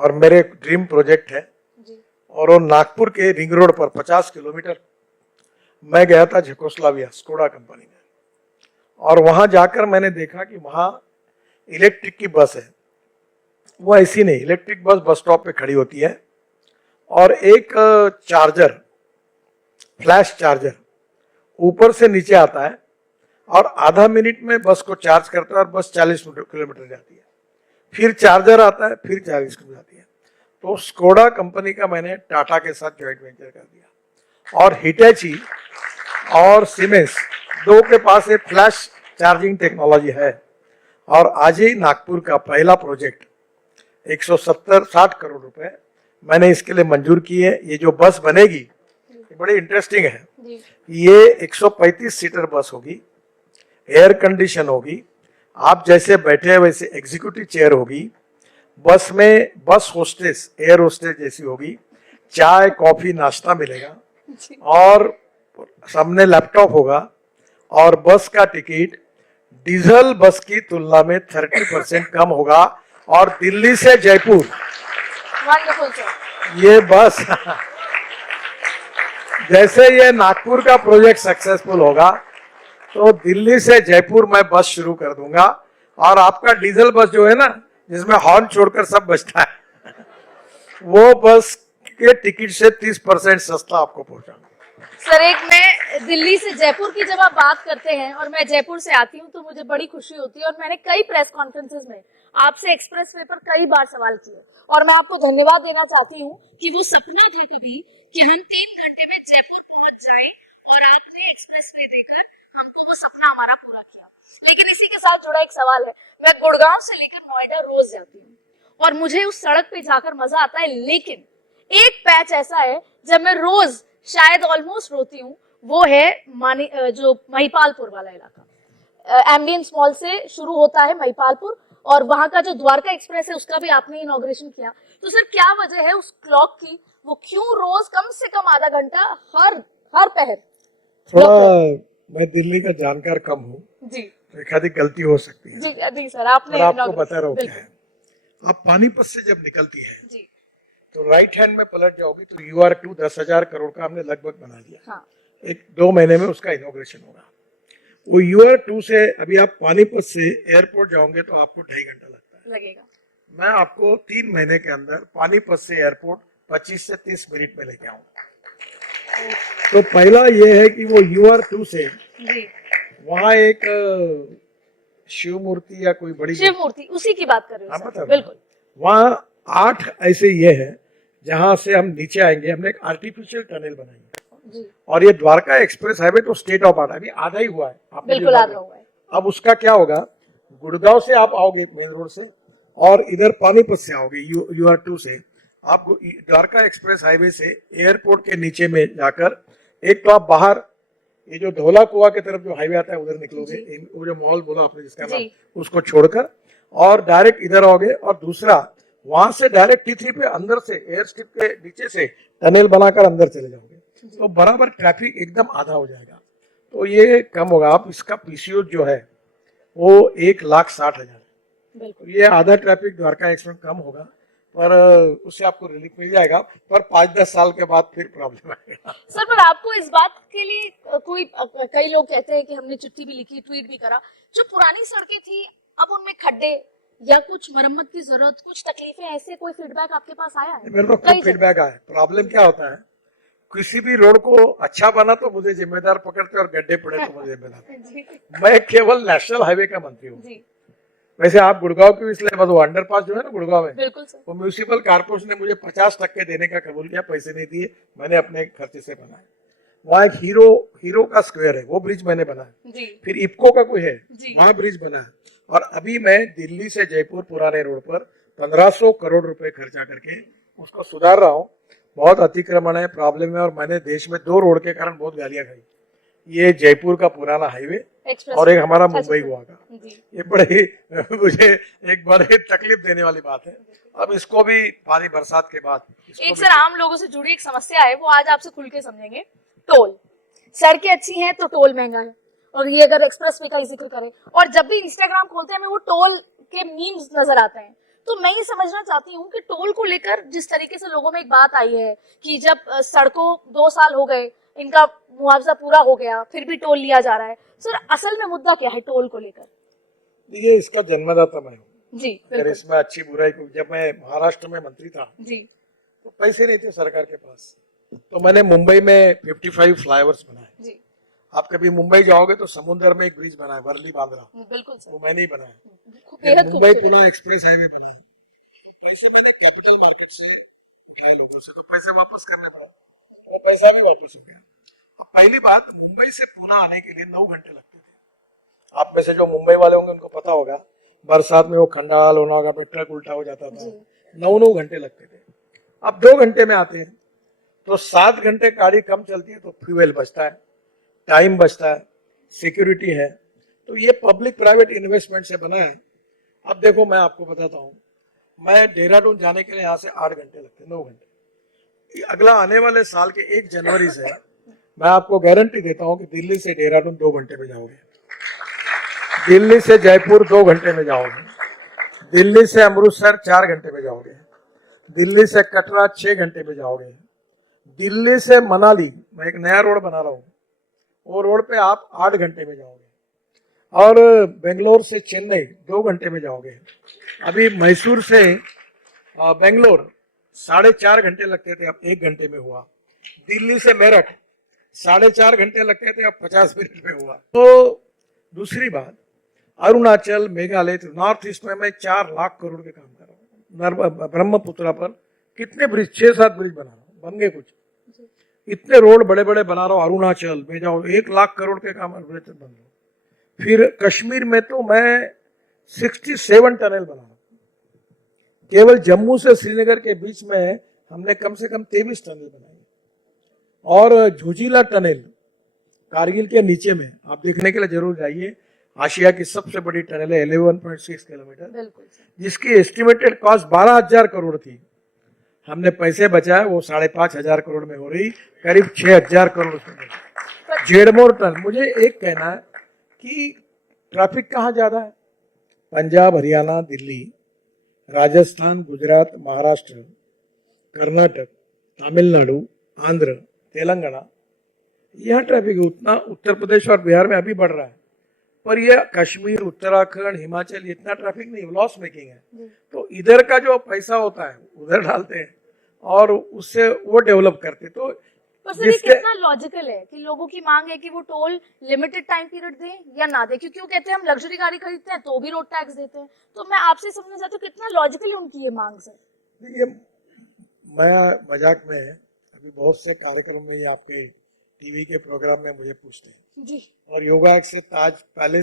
और मेरे dream project है जी। और वो नागपुर के रिंग रोड पर 50 किलोमीटर मैं गया था झकोस्लाविया स्कोडा कंपनी में, और वहां जाकर मैंने देखा कि वहां इलेक्ट्रिक की बस है। वो ऐसी नहीं, इलेक्ट्रिक बस बस स्टॉप पे खड़ी होती है और एक चार्जर, फ्लैश चार्जर ऊपर से नीचे आता है और आधा मिनट में बस को चार्ज करता है और बस 40 किलोमीटर जाती है। फिर चार्जर आता है, फिर 40 किलोमीटर जाती है। तो स्कोडा कंपनी का मैंने टाटा के साथ जॉइंट वेंचर कर दिया, और हिटैची और सीमेंस दो के पास एक फ्लैश चार्जिंग टेक्नोलॉजी है। और आज ही नागपुर का पहला प्रोजेक्ट 170-60 करोड़ रुपए मैंने इसके लिए मंजूर किए। ये जो बस बनेगी ये बड़ी इंटरेस्टिंग है। ये 135 सीटर बस होगी, एयर कंडीशन होगी, आप जैसे बैठे हैं वैसे एग्जीक्यूटिव चेयर होगी। बस में बस होस्टेस, एयर होस्टेस जैसी होगी, चाय कॉफी नाश्ता मिलेगा और सामने लैपटॉप होगा। और बस का टिकट डीजल बस की तुलना में 30% कम होगा। और दिल्ली से जयपुर ये बस जैसे ये नागपुर का प्रोजेक्ट सक्सेसफुल होगा तो दिल्ली से जयपुर मैं बस शुरू कर दूंगा। और आपका डीजल बस जो है ना, जिसमें हॉर्न छोड़कर सब बचता है, वो बस के टिकट से 30% सस्ता आपको पहुंचाऊंगा। सर, एक मैं दिल्ली से जयपुर की जब आप बात करते हैं और मैं जयपुर से आती हूँ तो मुझे बड़ी खुशी होती है, और मैंने कई प्रेस कॉन्फ्रेंसेस में आपसे एक्सप्रेस वे पर कई बार सवाल किए, और मैं आपको धन्यवाद देना चाहती हूँ कि वो सपना था कभी कि हम 3 घंटे में जयपुर पहुंच जाएं, और आपने एक्सप्रेस वे देकर हमको वो सपना हमारा पूरा किया। लेकिन इसी के साथ जुड़ा एक सवाल है, मैं गुड़गांव से लेकर नोएडा रोज जाती हूँ और मुझे उस सड़क पे जाकर मजा आता है, लेकिन एक पैच ऐसा है जब मैं रोज शायद ऑलमोस्ट रोती हूँ, वो है जो महिपालपुर वाला इलाका। एम्बियंस मॉल से शुरू होता है महिपालपुर, और वहां का जो द्वारका एक्सप्रेस है उसका भी आपने इनॉग्रेशन किया। तो सर, क्या वजह है उस क्लॉक की, वो क्यों रोज कम से कम आधा घंटा हर पहर? थोड़ा मैं दिल्ली का जानकार कम हूँ जी, तो एक आधी गलती हो सकती है। जी सर, आपने आपको बता रहा हूँ क्या है। आप पानीपत से जब निकलती है जी, तो राइट हैंड में पलट जाओगी तो UR2 10,000 करोड़ का हमने लगभग बना लिया। हाँ। 1-2 महीने में उसका इनॉग्रेशन होगा। वो UR2 से अभी आप पानीपत से एयरपोर्ट जाओगे तो आपको 2.5 घंटा लगेगा। मैं आपको 3 महीने के अंदर पानीपत से एयरपोर्ट 25 से 30 मिनट में लेके आऊंगा। तो पहला ये है कि वो UR2 से जी, वहाँ एक शिव मूर्ति या कोई बड़ी शिव मूर्ति, उसी की बात कर रहे हो सर? बिल्कुल। वहाँ 8 ऐसे ये है जहाँ से हम नीचे आएंगे। हमने एक आर्टिफिशियल टनल बनाई है, और ये द्वारका एक्सप्रेस हाईवे तो स्टेट ऑफ आर्ट अभी आधा ही हुआ है। बिल्कुल आधा हुआ है। अब उसका क्या होगा, गुड़गांव से आप आओगे मेन रोड से, और इधर पानीपत से आओगे UR2 से, आप द्वारका एक्सप्रेस हाईवे से एयरपोर्ट के नीचे में जाकर एक तो आप बाहर ये जो धौला कुआ की तरफ जो हाईवे आता है उधर निकलोगे, वो जो मॉल बोला आपने जिसका नाम, उसको छोड़कर, और डायरेक्ट इधर आओगे। और दूसरा वहां से डायरेक्ट T3 पे अंदर से एयर स्ट्रिप के नीचे से टनल बनाकर अंदर चले जाओगे, तो बराबर ट्रैफिक एकदम आधा हो जाएगा। तो ये कम होगा। आप इसका PCO जो है वो 1,60,000, ये आधा ट्रैफिक द्वारका एक्सप्रेस कम होगा, पर उससे आपको रिलीफ मिल जाएगा, पर 5-10 साल के बाद फिर प्रॉब्लम आएगा। सर, पर आपको इस बात के लिए कई लोग कहते हैं कि हमने चिट्ठी भी लिखी, ट्वीट भी करा, जो पुरानी सड़कें थी अब उनमें खड्डे या कुछ मरम्मत की जरूरत, कुछ तकलीफें, ऐसे कोई फीडबैक आपके पास आया है? मेरे को खूब फीडबैक आया। प्रॉब्लम क्या होता है, किसी भी रोड को अच्छा बना तो मुझे जिम्मेदार पकड़ते और गड्ढे पड़े तो मुझे जिम्मेदार। मैं केवल नेशनल हाईवे का मंत्री हूँ। वैसे आप गुड़गांव की इसलिए वो अंडरपास जो है ना गुड़गांव में, बिल्कुल सर, वो म्यूनिसिपल कॉर्पोरेशन ने मुझे 50% देने का कबूल किया, पैसे नहीं दिए, मैंने अपने खर्चे से बनाया। वहाँ एक हीरो का स्क्वायर है, वो ब्रिज मैंने बनाया। फिर इफ्को का कोई है, वहाँ ब्रिज बना। और अभी मैं दिल्ली से जयपुर पुराने रोड पर 1500 करोड़ रुपए खर्चा करके उसको सुधार रहा हूँ। बहुत अतिक्रमण है, प्रॉब्लम है, और मैंने देश में 2 रोड के कारण बहुत गालियां खाई। ये जयपुर का पुराना हाईवे और एक हमारा मुंबई गोवा का, ये बड़े मुझे एक बड़े तकलीफ देने वाली बात है। अब इसको भी भारी बरसात के बाद एक सर आम लोगों से जुड़ी एक समस्या है, वो आज आपसे खुल के समझेंगे। टोल, सड़कें अच्छी हैं तो टोल महंगा है, और ये अगर एक्सप्रेस वे का जिक्र करें, और जब भी इंस्टाग्राम खोलते हैं हमें वो टोल के मीम्स नजर आते हैं। तो मैं ये समझना चाहती हूँ कि टोल को लेकर जिस तरीके से लोगों में एक बात आई है कि जब सड़कों 2 साल हो गए, इनका मुआवजा पूरा हो गया, फिर भी टोल लिया जा रहा है। सर असल में मुद्दा क्या है टोल को लेकर? ये इसका जन्मदाता मैं हूँ। जी अगर बिल्कुल। इसमें अच्छी बुराई को, जब मैं महाराष्ट्र में मंत्री था जी तो पैसे नहीं थे सरकार के पास, तो मैंने मुंबई में 55 फ्लाईओवर्स बनाए। जी आप कभी मुंबई जाओगे तो समुद्र में एक ब्रिज बना है, वर्ली बांद्रा, बिल्कुल वो सर। मैंने ही बनाया। बेहद मुंबई खूबसूरत। पुणे एक्सप्रेस हाईवे बना है। पैसे मैंने कैपिटल मार्केट से उठाए लोगों से, तो पैसे वापस करने पड़े, वो पैसा भी वापस हो गया। तो पहली बात, मुंबई से पुणे आने के लिए 9 घंटे लगते थे। आप में से जो मुंबई वाले होंगे उनको पता होगा, बरसात में वो खंडाल होना होगा, ट्रक उल्टा हो जाता था, 9 घंटे लगते थे। अब 2 घंटे में आते हैं, तो 7 घंटे गाड़ी कम चलती है, तो फ्यूल बचता है, टाइम बचता है, सिक्योरिटी है। तो ये पब्लिक प्राइवेट इन्वेस्टमेंट से बना है। अब देखो मैं आपको बताता हूँ, मैं देहरादून जाने के लिए यहाँ से 8 घंटे लगते हैं, 9 घंटे। अगला आने वाले साल के 1 जनवरी से मैं आपको गारंटी देता हूँ कि दिल्ली से देहरादून 2 घंटे में जाओगे, दिल्ली से जयपुर 2 घंटे में जाओगे, दिल्ली से अमृतसर 4 घंटे में जाओगे, दिल्ली से कटरा 6 घंटे में जाओगे, दिल्ली से मनाली मैं एक नया रोड बना रहा हूँ, वो रोड पे आप 8 घंटे में जाओगे, और बेंगलोर से चेन्नई 2 घंटे में जाओगे। अभी मैसूर से बेंगलोर 4.5 घंटे लगते थे, अब 1 घंटे में हुआ। दिल्ली से मेरठ 4.5 घंटे लगते थे, अब 50 मिनट में हुआ। तो दूसरी बात, अरुणाचल, मेघालय, नॉर्थ ईस्ट में मैं 4 लाख करोड़ के काम कर रहा हूँ। ब्रह्मपुत्रा पर कितने ब्रिज, 6-7 ब्रिज बना रहा हूँ, बन गए कुछ, इतने रोड बड़े बड़े बना रहा हूँ। अरुणाचल में जाओ 1 लाख करोड़ के काम बन रहा हूँ। फिर कश्मीर में तो मैं 67 टनल बना रहा हूँ। केवल जम्मू से श्रीनगर के बीच में हमने कम से कम 23 टनल बनाए, और झोजिला टनल कारगिल के नीचे में, आप देखने के लिए जरूर जाइए। आशिया की सबसे बड़ी टनल है, 11.6 किलोमीटर, जिसकी एस्टिमेटेड कॉस्ट 12,000 करोड़ थी। हमने पैसे बचाए, वो 5,500 करोड़ में हो रही, करीब 6,000 करोड़ उसमें। जेडमोर टनल, मुझे एक कहना है कि ट्रैफिक कहाँ ज्यादा है? पंजाब, हरियाणा, दिल्ली, राजस्थान, गुजरात, महाराष्ट्र, कर्नाटक, तमिलनाडु, आंध्र, तेलंगाना, यहाँ ट्रैफिक है। उतना उत्तर प्रदेश और बिहार में अभी बढ़ रहा है, पर ये कश्मीर, उत्तराखंड, हिमाचल इतना ट्रैफिक नहीं, लॉस मेकिंग है। तो इधर का जो पैसा होता है उधर डालते हैं और उससे वो डेवलप करते। तो पर सर ये कितना लॉजिकल है कि लोगों की मांग है कि वो टोल लिमिटेड टाइम पीरियड दें या ना दें, क्योंकि वो कहते हैं हम लग्जरी गाड़ी खरीदते हैं तो भी रोड टैक्स देते हैं। तो मैं आपसे समझना चाहती हूँ कितना लॉजिकल है उनकी ये मांग सर। ये मैं मजाक में, अभी बहुत से कार्यक्रम में, ये आपके टीवी के प्रोग्राम में मुझे पूछते हैं, जी, और योगा से ताज पैलेस